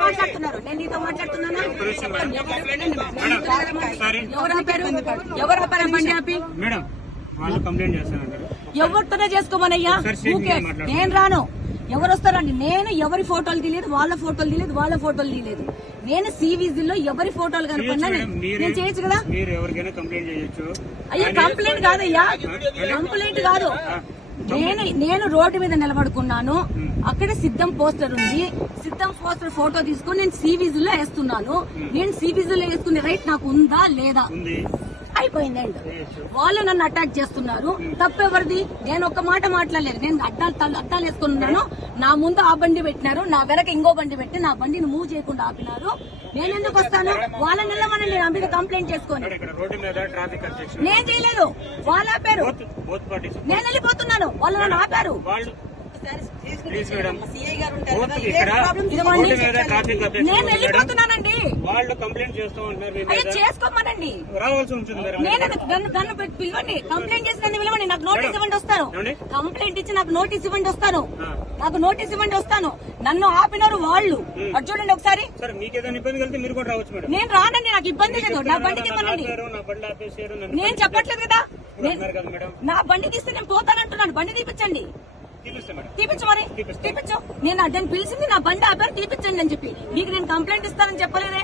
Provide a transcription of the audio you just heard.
మాట్లాడుతున్నారు. నేను నీతో మాట్లాడుతున్నానా? సారీ. ఎవరు ఆపారు ఎవరు ఆపారు బండి ఆపి మేడం వాళ్ళు కంప్లైంట్ చేస్తానంటారు ఎవరితోనే చేసుకోమనయ్యా? ఊకే. నేను రాను. ఎవరు వస్తారండి? నేను ఎవరి ఫోటోలు తీయలేదు వాళ్ళ ఫోటోలు తీయలేదు వాళ్ళ ఫోటోలు తీయలేదు నేను సివిజిల్లో ఎవరి ఫోటోలు కనుకున్నా నేను చేయొచ్చు కదా? అయ్యా కంప్లైంట్ కాదయ్యా. కంప్లైంట్ కాదు. నేను నేను రోడ్డు మీద నిలబడుకున్నాను. అక్కడ సిద్ధం పోస్టర్ ఉంది. సిద్ధం పోస్టర్ ఫోటో తీసుకొని నేను సివిజ్లో వేస్తున్నాను. నేను సివిజ్లో వేసుకునే రైట్ నాకు ఉందా లేదా? ఉంది. అయిపోయింది అండ్. వాళ్ళు నన్ను అటాక్ చేస్తున్నారు. తప్పెవరిది? నేను ఒక్క మాట మాట్లాడలేదు. నేను అడ్డాలు తల- అద్దాలు వేసుకుని ఉన్నాను. నా ముందు ఆ బండి పెట్టినారు. నా వెనక ఇంకో బండి పెట్టి నా బండిని మూవ్ చేయకుండా ఆపినారు. నేను ఎందుకు వస్తాను? వాళ్ళ నిలవనండి నా మీద కంప్లైంట్ చేసుకొని. నేను చేయలేదు. వాళ్ళు పార్టీస్. నేను వెళ్ళిపోతున్నాను వాళ్ళు నన్ను ఆపారు. నేను వెళ్ళిపోతున్నానండి. వాళ్ళు కంప్లైంట్ చేస్తూ ఉంటున్నారు చేసుకోమనండి. రావాల్సి ఉంటుంది మేడం నేను పెట్టి పిలవండి. కంప్లైంట్ చేసి నన్ను పిలవండి. నాకు నోటీస్ ఇవ్వండి వస్తాను? కంప్లైంట్ ఇచ్చి నాకు నోటీస్ ఇవ్వండి వస్తాను. నాకు నోటీస్ ఇవ్వండి వస్తాను. నన్ను ఆపినారు వాళ్ళు. అటు చూడండి ఒకసారి. సరే మీకు ఏదైనా ఇబ్బంది కలిగితే మీరు కూడా రావచ్చు మేడం నేను రానండి నాకు ఇబ్బంది లేదు. నా బండి నన్ను నేను చెప్పట్లేదు కదా. నేను- నా బండి తీస్తే నేను పోతానంటున్నాను. బండి తీపించండి తీపించు మరి. తీపించు నేను అడ్డని పిలిచింది నా బండి ఆపారు తీపించండి అని చెప్పి. మీకు నేను కంప్లైంట్ ఇస్తానని చెప్పలేదే.